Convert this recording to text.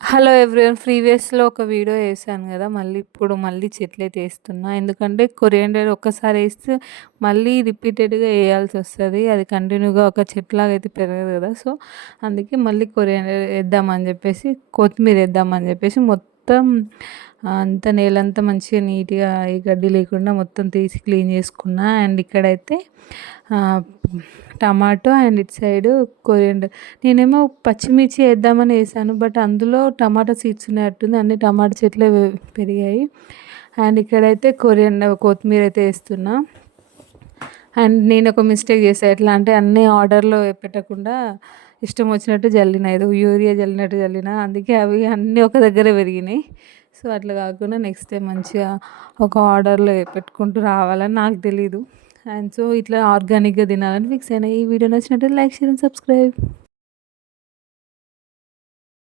Hello everyone. ప్రీవియస్‌లో ఒక video ఏశాను గదా! ఇప్పుడు చెట్లయితే ఏస్తున్నా. ఎందుకంటే కొరియాండర్ ఒక్కసారి ఏస్తే మళ్ళీ రిపీటెడ్‌గా ఏయాల్సొస్తది. అది కంటిన్యూగా ఒక చెట్టులాగా అయితే పెరగదు గదా! సో, అందుకే మళ్ళీ కొరియాండర్ ఏద్దామని జెప్పేసి, కొత్తిమీర ఏద్దామని జెప్పేసి మొత్తం అంతా నేలంతా మంచిగా నీట్‌గా ఏ గడ్డి లేకుండా మొత్తం తీసి క్లీన్ జేసుకున్నా. అండ్ ఇక్కడైతే ఆహ్, టమాటో అండ్ ఇటు సైడు కొరియాండర్. నేనేమో పచ్చిమిర్చి ఏద్దామని ఏసాను. బట్ అందులో టమాటా సీడ్స్ ఉన్నట్టుంది. అన్ని టమాటా చెట్లే పెరిగాయి. అండ్ ఇక్కడైతే కొత్తిమీర అయితే ఏస్తున్నా. అండ్ నేనొక మిస్టేక్ చేశా. ఎట్లా అంటే అన్నీ ఆర్డర్‌లో పెట్టకుండా ఇష్టం వచ్చినట్టు జల్లినా. ఏదో యూరియా జల్లినట్టు జల్లినా. అందుకే అవి అన్నీ ఒక దగ్గరే పెరిగినాయి. సో, అట్లా కాకుండా నెక్స్ట్ టైం మంచిగా ఒక ఆర్డర్‌లో పెట్టుకుంటూ రావాలని నాకు తెలీదు. అండ్ సో, ఇట్లా ఆర్గానిక్‌గా తినాలని ఫిక్స్ అయినా. ఈ వీడియో నచ్చినట్లయితే లైక్, షేర్ అండ్ సబ్స్క్రైబ్.